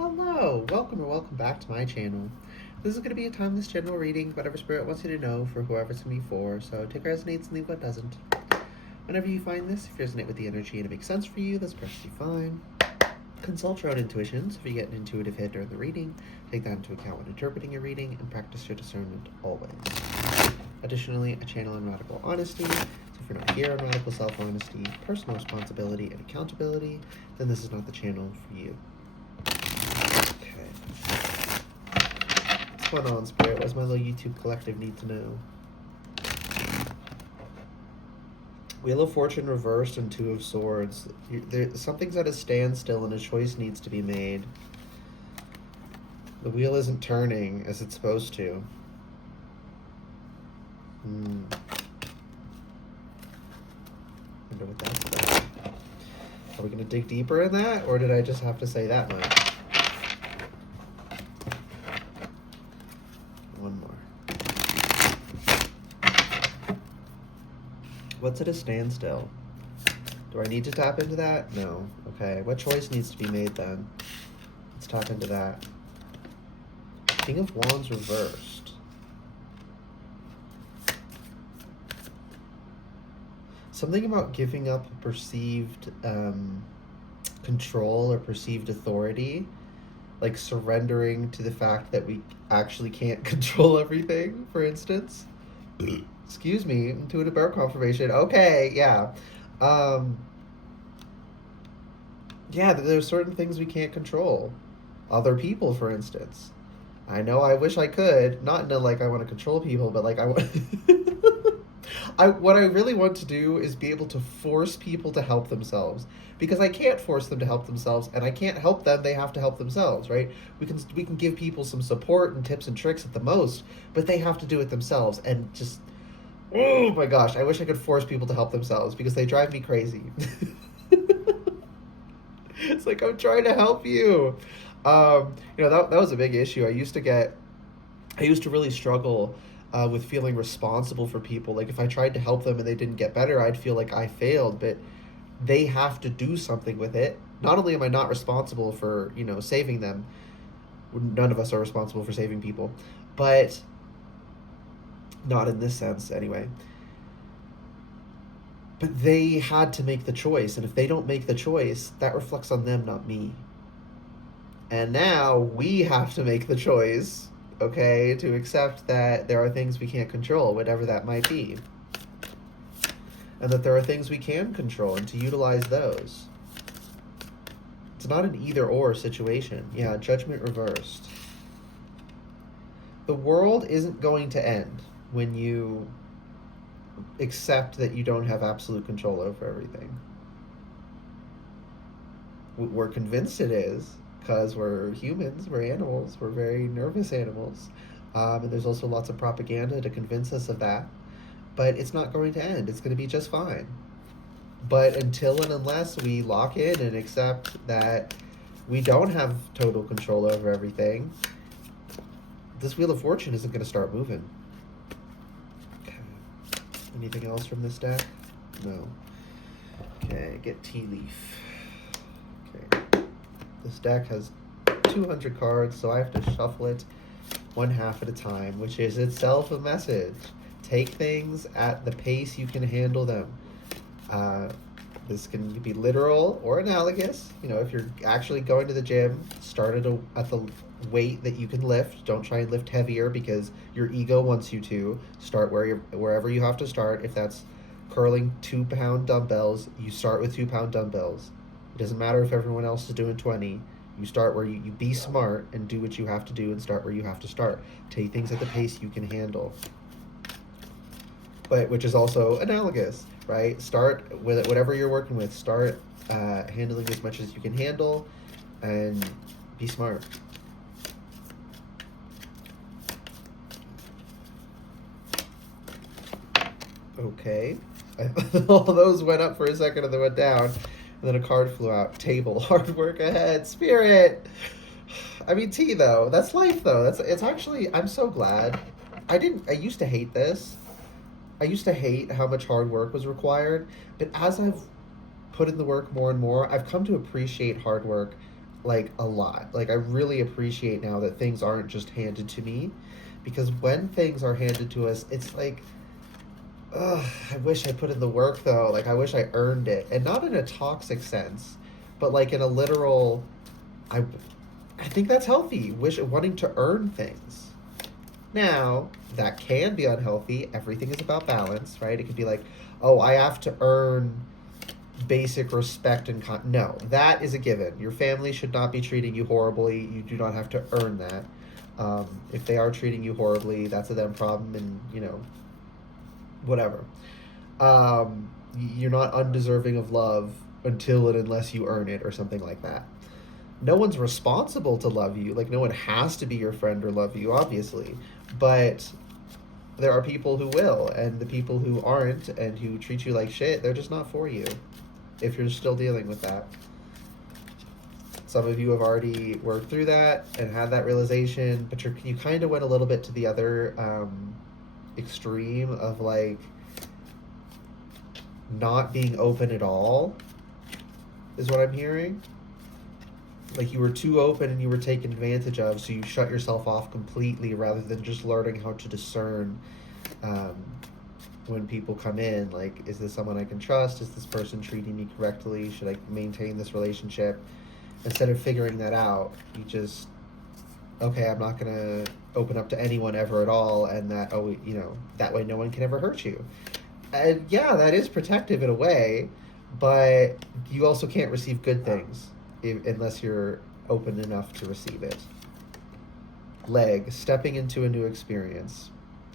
Hello, welcome or welcome back to my channel. This is going to be a timeless general reading, whatever spirit wants you to know for whoever it's going to be for, so take what resonates and leave what doesn't. Whenever you find this, if you resonate with the energy and it makes sense for you, that's perfectly fine. Consult your own intuitions. If you get an intuitive hit during the reading, take that into account when interpreting your reading and practice your discernment always. Additionally, I channel on radical honesty, so if you're not here on radical self-honesty, personal responsibility, and accountability, then this is not the channel for you. What's going on, Spirit? What does my little YouTube collective need to know? Wheel of Fortune reversed and Two of Swords. Something's at a standstill and a choice needs to be made. The wheel isn't turning as it's supposed to. Wonder what that's about. Are we going to dig deeper in that, or did I just have to say that much? One more. What's at a standstill? Do I need to tap into that? No. Okay. What choice needs to be made then? Let's tap into that. King of Wands reversed. Something about giving up perceived control or perceived authority, like surrendering to the fact that we actually can't control everything, for instance. Excuse me, intuitive bear confirmation. Okay, yeah. Yeah, there's certain things we can't control. Other people, for instance. I know I wish I could. Not in a, like, I want to control people, but, like, I want... what I really want to do is be able to force people to help themselves. Because I can't force them to help themselves, and I can't help them, they have to help themselves, right? We can give people some support and tips and tricks at the most, but they have to do it themselves, and just... Oh my gosh, I wish I could force people to help themselves because they drive me crazy. It's like, I'm trying to help you. That was a big issue. I used to really struggle with feeling responsible for people. Like, if I tried to help them and they didn't get better, I'd feel like I failed, but they have to do something with it. Not only am I not responsible for, saving them, none of us are responsible for saving people, but not in this sense anyway. But they had to make the choice, and if they don't make the choice, that reflects on them, not me. And now we have to make the choice, okay, to accept that there are things we can't control, whatever that might be. And that there are things we can control, and to utilize those. It's not an either-or situation. Yeah, judgment reversed. The world isn't going to end when you accept that you don't have absolute control over everything. We're convinced it is, because we're humans, we're animals, we're very nervous animals. And there's also lots of propaganda to convince us of that. But it's not going to end. It's going to be just fine. But until and unless we lock in and accept that we don't have total control over everything, this Wheel of Fortune isn't going to start moving. Okay. Anything else from this deck? No. Okay, get Tea Leaf. Okay. This deck has 200 cards, so I have to shuffle it one half at a time, which is itself a message. Take things at the pace you can handle them. This can be literal or analogous. If you're actually going to the gym, start at the weight that you can lift. Don't try and lift heavier because your ego wants you to. Start wherever you have to start. If that's curling 2-pound dumbbells, you start with 2-pound dumbbells. It doesn't matter if everyone else is doing 20. You start where you be smart and do what you have to do and start where you have to start. Take things at the pace you can handle. But which is also analogous, right? Start with whatever you're working with. Start handling as much as you can handle and be smart. Okay. All those went up for a second and then went down. And then a card flew out. Table. Hard work ahead. Spirit. I mean, tea, though. That's life, though. It's actually... I'm so glad. I used to hate this. I used to hate how much hard work was required. But as I've put in the work more and more, I've come to appreciate hard work like a lot. Like I really appreciate now that things aren't just handed to me, because when things are handed to us, it's like, ugh, I wish I put in the work though. Like I wish I earned it, and not in a toxic sense, but like in a literal. I, I think that's healthy. Wanting to earn things. Now that can be unhealthy. Everything is about balance, right? It could be like, oh, I have to earn basic respect and no, that is a given. Your family should not be treating you horribly. You do not have to earn that. If they are treating you horribly, that's a them problem, and whatever. You're not undeserving of love until and unless you earn it or something like that. No one's responsible to love you. Like no one has to be your friend or love you, obviously, but there are people who will, and the people who aren't and who treat you like shit, they're just not for you. If you're still dealing with that, some of you have already worked through that and had that realization, but you kind of went a little bit to the other extreme of like not being open at all, is what I'm hearing. Like you were too open and you were taken advantage of, so you shut yourself off completely rather than just learning how to discern when people come in. Like, is this someone I can trust? Is this person treating me correctly? Should I maintain this relationship? Instead of figuring that out, you just, okay, I'm not going to open up to anyone ever at all, and that, that way no one can ever hurt you. And yeah, that is protective in a way, but you also can't receive good things unless you're open enough to receive it. Leg, stepping into a new experience.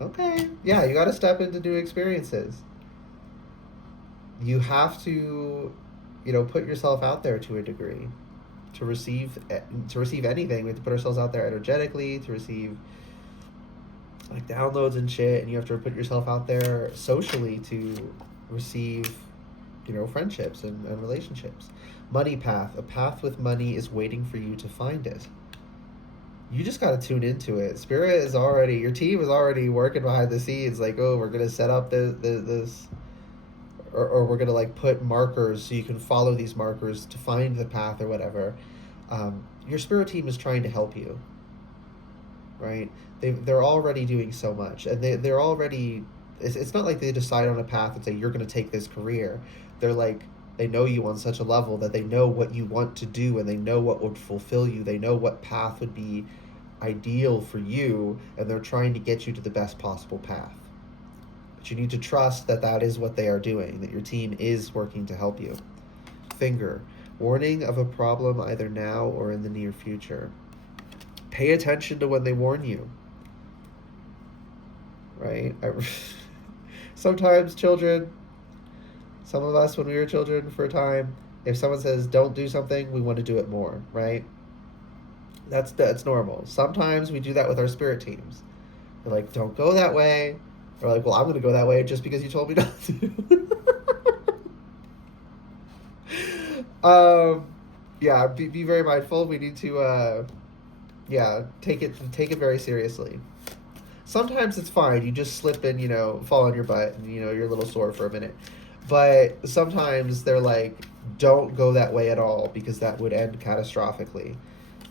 Okay, yeah, you got to step into new experiences. You have to, put yourself out there to a degree. To receive anything, we have to put ourselves out there energetically to receive like downloads and shit, and you have to put yourself out there socially to receive, friendships and relationships. Money path. A path with money is waiting for you to find it. You just got to tune into it. Spirit is already, your team is already working behind the scenes. Like, oh, we're going to set up this or we're going to like put markers so you can follow these markers to find the path or whatever. Your spirit team is trying to help you, right? They're already doing so much, and they're already, it's not like they decide on a path and say, you're going to take this career. They're like, they know you on such a level that they know what you want to do, and they know what would fulfill you. They know what path would be ideal for you, and they're trying to get you to the best possible path. But you need to trust that that is what they are doing, that your team is working to help you. Finger. Warning of a problem either now or in the near future. Pay attention to when they warn you. Right? Sometimes children, some of us when we were children for a time, if someone says don't do something, we want to do it more, right? That's normal. Sometimes we do that with our spirit teams. They're like, don't go that way. We're like, well, I'm going to go that way just because you told me not to. Yeah, be very mindful. We need to, take it very seriously. Sometimes it's fine. You just slip and, fall on your butt and, you're a little sore for a minute. But sometimes they're like, don't go that way at all because that would end catastrophically.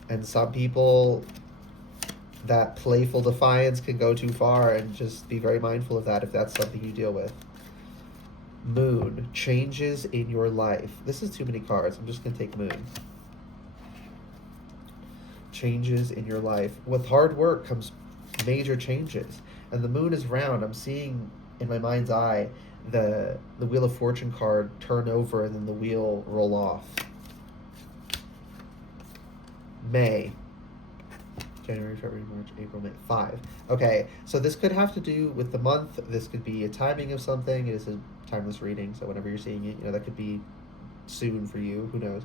And some people, that playful defiance can go too far, and just be very mindful of that if that's something you deal with. Moon. Changes in your life. This is too many cards. I'm just going to take Moon. Changes in your life. With hard work comes major changes. And the Moon is round. I'm seeing in my mind's eye the Wheel of Fortune card turn over and then the wheel roll off. May. January, February, March, April, May. 5. Okay, so this could have to do with the month. This could be a timing of something. It is a timeless reading, so whenever you're seeing it, that could be soon for you. Who knows?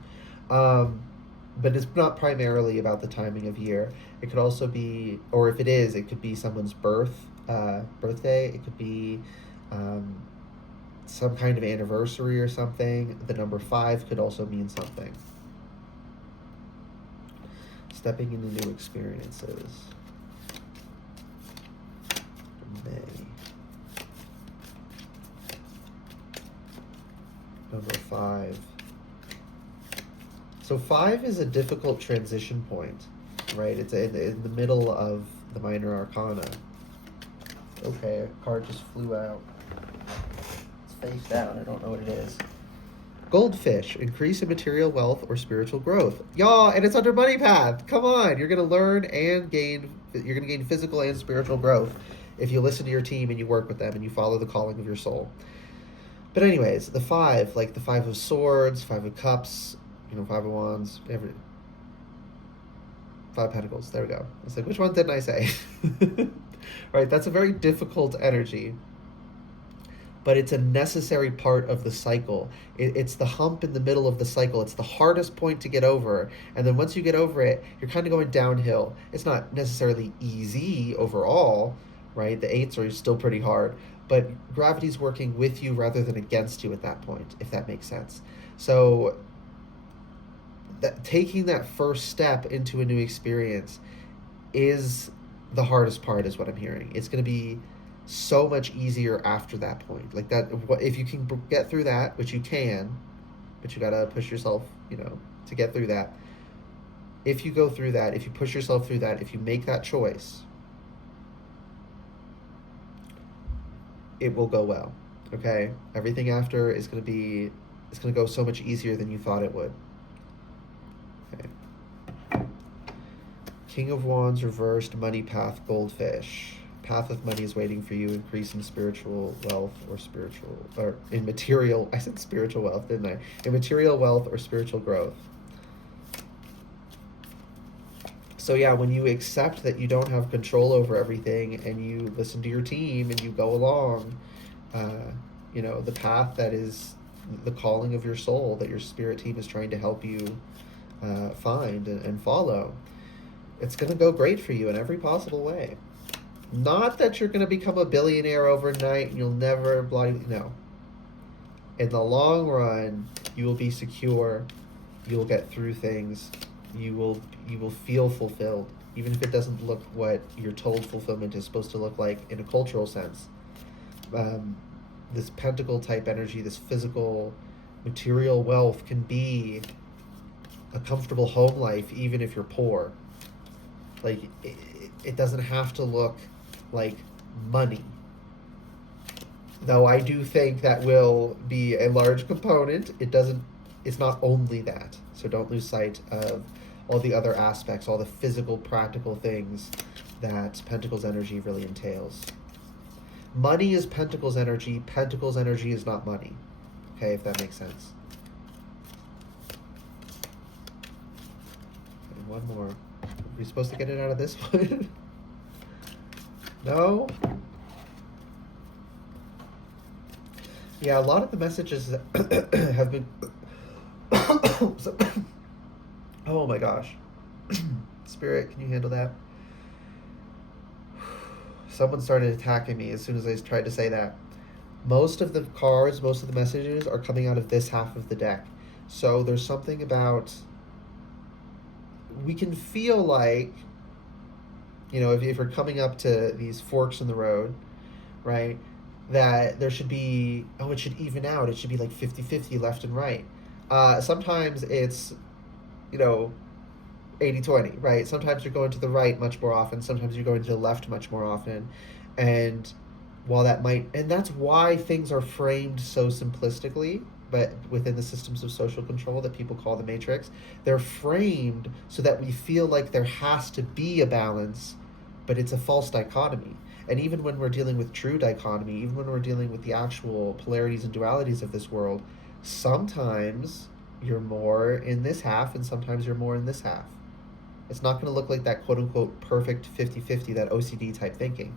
But it's not primarily about the timing of year. It could also be, or if it is, it could be someone's birthday. It could be some kind of anniversary or something. The number 5 could also mean something. Stepping into new experiences. May. Number 5. So 5 is a difficult transition point, right? It's in the middle of the minor arcana. Okay, a card just flew out. It's face down. I don't know what it is. Goldfish, increase in material wealth or spiritual growth. Y'all, and it's under Money Path. Come on, you're gonna learn and gain. You're gonna gain physical and spiritual growth if you listen to your team and you work with them and you follow the calling of your soul. But anyways, the 5, like the 5 of Swords, 5 of Cups, 5 of Wands, 5 Pentacles. There we go. I was like, which one didn't I say? Right, that's a very difficult energy. But it's a necessary part of the cycle. It's the hump in the middle of the cycle. It's the hardest point to get over. And then once you get over it, you're kind of going downhill. It's not necessarily easy overall, right? The 8s are still pretty hard. But gravity's working with you rather than against you at that point, if that makes sense. So taking that first step into a new experience is the hardest part, is what I'm hearing. It's going to be so much easier after that point. Like that, if you can get through that, which you can, but you gotta push yourself, to get through that. If you go through that, if you push yourself through that, if you make that choice, it will go well. Okay? Everything after is gonna go so much easier than you thought it would. Okay. King of Wands reversed, Money Path, Goldfish. Path of money is waiting for you, increase in spiritual wealth or in material, I said spiritual wealth, didn't I? In material wealth or spiritual growth. So yeah, when you accept that you don't have control over everything and you listen to your team and you go along, the path that is the calling of your soul, that your spirit team is trying to help you find and follow, it's going to go great for you in every possible way. Not that you're going to become a billionaire overnight and you'll never no. In the long run, you will be secure. You will get through things. You will feel fulfilled, even if it doesn't look what you're told fulfillment is supposed to look like in a cultural sense. This pentacle type energy, this physical, material wealth can be a comfortable home life, even if you're poor. Like, it doesn't have to look like money. Though I do think that will be a large component. It's not only that. So don't lose sight of all the other aspects, all the physical, practical things that Pentacles energy really entails. Money is Pentacles energy. Pentacles energy is not money. Okay, if that makes sense. And one more. Are we supposed to get it out of this one? No? Yeah, a lot of the messages have been... Oh my gosh. Spirit, can you handle that? Someone started attacking me as soon as I tried to say that. Most of the cards, most of the messages are coming out of this half of the deck. So there's something about... We can feel like... if you're coming up to these forks in the road, right, that there should be, it should even out. It should be like 50-50 left and right. Sometimes it's, 80-20, right? Sometimes you're going to the right much more often. Sometimes you're going to the left much more often. And while and that's why things are framed so simplistically, but within the systems of social control that people call the Matrix, they're framed so that we feel like there has to be a balance, but it's a false dichotomy. And even when we're dealing with true dichotomy, even when we're dealing with the actual polarities and dualities of this world, sometimes you're more in this half and sometimes you're more in this half. It's not going to look like that quote-unquote perfect 50-50, that OCD type thinking.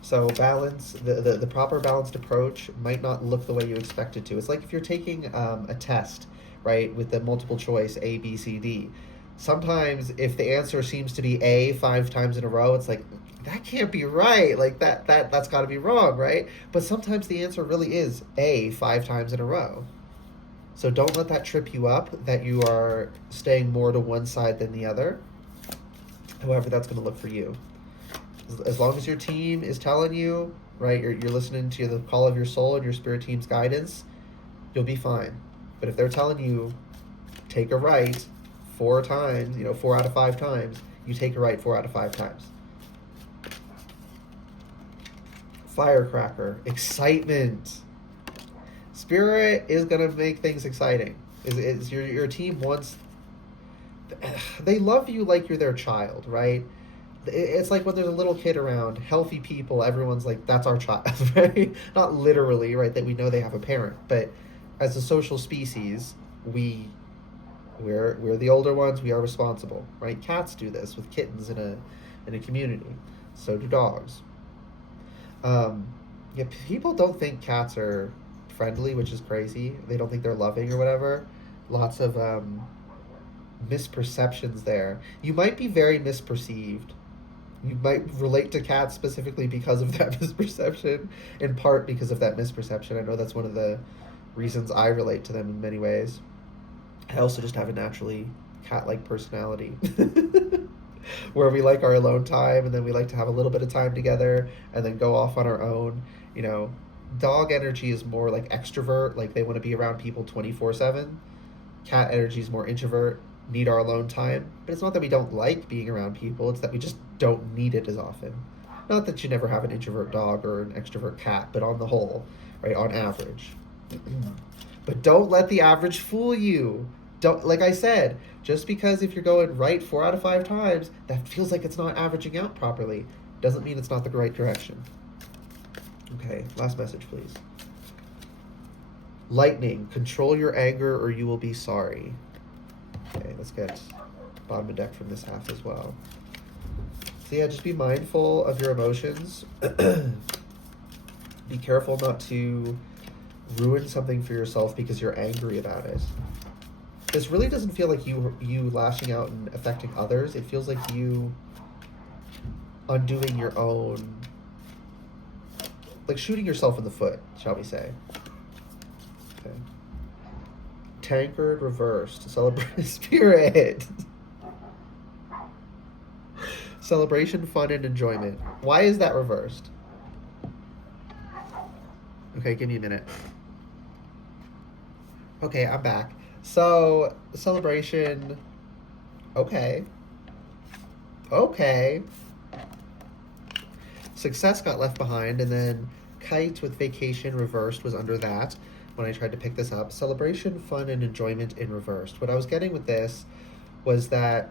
So balance, the proper balanced approach might not look the way you expect it to. It's like if you're taking a test, right, with the multiple choice A, B, C, D. Sometimes if the answer seems to be A 5 times in a row, it's like, that can't be right. Like that's got to be wrong, right? But sometimes the answer really is A 5 times in a row. So don't let that trip you up, that you are staying more to one side than the other. However that's going to look for you. As long as your team is telling you, right, you're listening to the call of your soul and your spirit team's guidance, you'll be fine. But if they're telling you take a right 4 times, 4 out of 5 times, you take a right 4 out of 5 times. Firecracker, excitement. Spirit is gonna make things exciting. Is your team wants. They love you like you're their child, right? It's like when there's a little kid around, healthy people, everyone's like, that's our child, right? Not literally, right? That we know they have a parent, but as a social species, we're the older ones. We are responsible, right? Cats do this with kittens in a community. So do dogs. Yeah, people don't think cats are friendly, which is crazy. They don't think they're loving or whatever. Lots of misperceptions there. You might be very misperceived. You might relate to cats specifically because of that misperception, in part because of that misperception. I know that's one of the reasons I relate to them in many ways. I also just have a naturally cat-like personality. Where we like our alone time and then we like to have a little bit of time together and then go off on our own. Dog energy is more like extrovert, like they want to be around people 24/7. Cat energy is more introvert, need our alone time. But it's not that we don't like being around people, it's that we just don't need it as often. Not that you never have an introvert dog or an extrovert cat, but on the whole, right, on average. But don't let the average fool you. Don't, like I said, just because if you're going right 4 out of 5 times, that feels like it's not averaging out properly. Doesn't mean it's not the right direction. Okay, last message, please. Lightning, control your anger or you will be sorry. Okay, let's get bottom of deck from this half as well. So yeah, just be mindful of your emotions. Be careful not to ruin something for yourself because you're angry about it. This really doesn't feel like you lashing out and affecting others. It feels like you undoing your own, like shooting yourself in the foot, shall we say. Okay. Tankard reversed. Celebrate spirit. Celebration, fun, and enjoyment. Why is that reversed? Okay, give me a minute. Okay, I'm back. So, celebration. Okay. Success got left behind, and then kite with vacation reversed was under that when I tried to pick this up. Celebration, fun, and enjoyment in reversed. What I was getting with this was that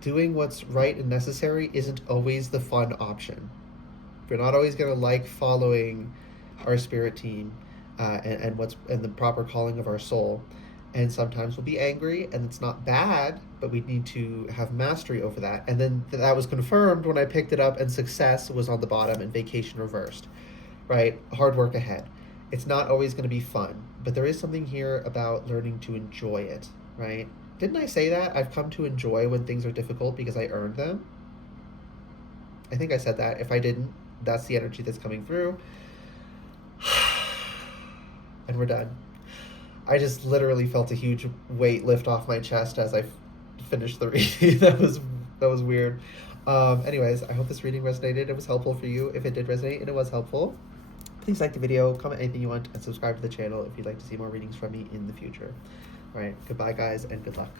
doing what's right and necessary isn't always the fun option. We're not always going to like following our spirit team and the proper calling of our soul. And sometimes we'll be angry, and it's not bad, but we need to have mastery over that. And then that was confirmed when I picked it up, and success was on the bottom and vacation reversed, right? Hard work ahead. It's not always going to be fun, but there is something here about learning to enjoy it, right? Didn't I say that? I've come to enjoy when things are difficult because I earned them. I think I said that. If I didn't, that's the energy that's coming through. And we're done. I just literally felt a huge weight lift off my chest as I finished the reading. that was weird. Anyways, I hope this reading resonated. It was helpful for you. If it did resonate and it was helpful, please like the video, comment anything you want, and subscribe to the channel if you'd like to see more readings from me in the future. All right, goodbye, guys, and good luck.